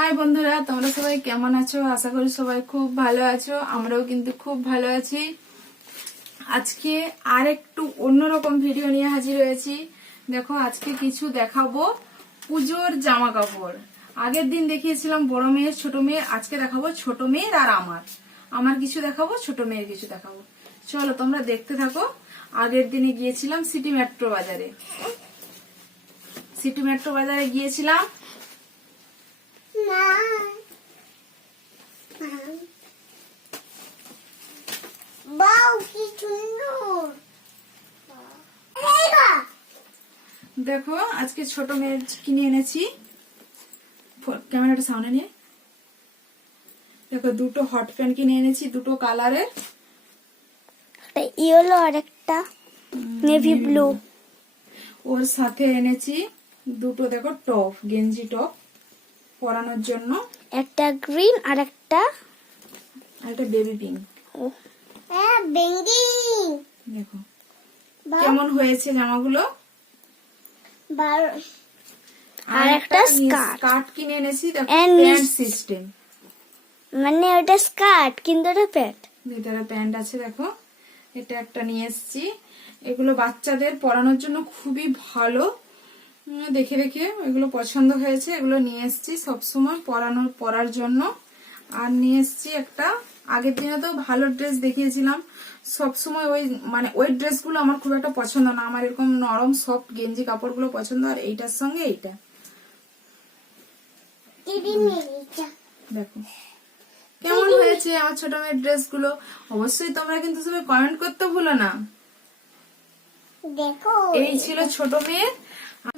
High বন্ধুরা, তোমরা সবাই কেমন আছো? আশা করি সবাই খুব ভালো আছো, আমরাও কিন্তু খুব ভালো আছি। আজকে আর একটু অন্যরকম ভিডিও নিয়ে হাজির হয়েছি। দেখো, আজকে কিছু দেখাবো পুজোর জামা কাপড় আগের দিন দেখিয়েছিলাম বড় মেয়ের, ছোট মেয়ের। আজকে দেখাবো ছোট মেয়ের আর আমার। আমার কিছু দেখাবো, ছোট মেয়ের কিছু দেখাবো। চলো, তোমরা দেখতে থাকো। আগের দিনে গিয়েছিলাম সিটি মেট্রো বাজারে। সিটি মেট্রো বাজারে গিয়েছিলাম। দেখো আজকে ছোট মেয়ের কিনে এনেছি? ক্যামেরাটা সামনে নিয়ে। দেখো দুটো হট প্যান্ট কিনে এনেছি দুটো কালারের। একটা ইয়েলো আর একটা নেভি ব্লু। ওর সাথে এনেছি দুটো দেখো টপ গেঞ্জি টপ। পরানোর জন্য একটা গ্রিন আর একটা আর একটা বেবি পিঙ্ক। হ্যাঁ দেখো। কেমন হয়েছে জামাগুলো? আর একটা। স্কার্ট। কিনে এনেছি প্যান্ট সিস্টেম। মানে ওটা স্কার্ট কিন্তু ওটা প্যান্ট। ভিতরে প্যান্ট আছে দেখো। এটা একটা নিয়ে এসেছি। এগুলো বাচ্চাদের পরানোর জন্য খুবই ভালো। দেখে দেখে এগুলো পছন্দ হয়েছে এগুলো নিয়ে এসেছি সবসময় পরানোর পরার জন্য। আর নিয়ে এসেছি একটা আগের দিনে তো ভালো ড্রেস দেখিয়েছিলাম। সবসময় ওই মানে ওই ড্রেসগুলো আমার খুব একটা পছন্দ না। আমার এরকম নরম সফট গেঞ্জি কাপড়গুলো পছন্দ আর এইটার সঙ্গে এইটা। দেখো। কেমন হয়েছে আমার ছোট মেয়ের ড্রেসগুলো অবশ্যই তোমরা কিন্তু সবাই কমেন্ট করতে ভুলো না। এই ছিল ছোট মেয়ের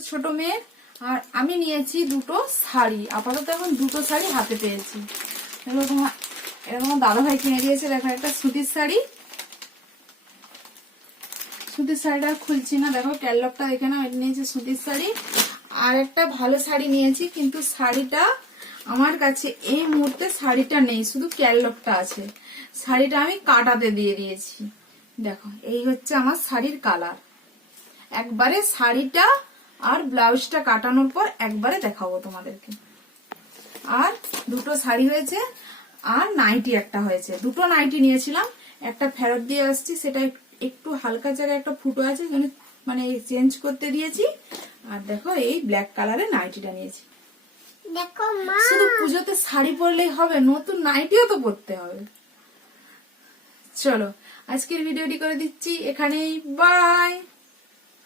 ছোট মেয়ের, আর আমি নিয়েছি দুটো শাড়ি। আপাতত এখন দুটো শাড়ি হাতে পেয়েছি। এরকম দাদা ভাই কিনে দিয়েছে, দেখো একটা সুতির শাড়ি। সুতির শাড়িটা খুলছি না, দেখো ক্যাললকটা দেখে না এটা নিয়েছি সুতির শাড়ি। আর একটা ভালো শাড়ি নিয়েছি, কিন্তু শাড়িটা আমার কাছে এই মুহূর্তে শাড়িটা নেই, শুধু ক্যাললকটা আছে। শাড়িটা আমি কাটাতে দিয়ে দিয়েছি। দেখো, এই হচ্ছে আমার শাড়ির কালার। একবারে শাড়িটা আর ব্লাউজটা কাটানোর পর একবারে দেখাবো তোমাদেরকে। আর দুটো শাড়ি হয়েছে আর নাইটি একটা হয়েছে। দুটো নাইটি নিয়েছিলাম একটা ফেরত দিয়ে আসছি সেটা একটু হালকা জায়গায় একটা ফুটো আছে মানে মানে চেঞ্জ করতে দিয়েছি। আর দেখো এই ব্ল্যাক কালারের নাইটিটা নিয়েছি। দেখো শুধু পুজোতে শাড়ি পরলেই হবে নতুন নাইটিও তো পরতে হবে। চলো আজকের ভিডিওটি করে দিচ্ছি এখানেই বাই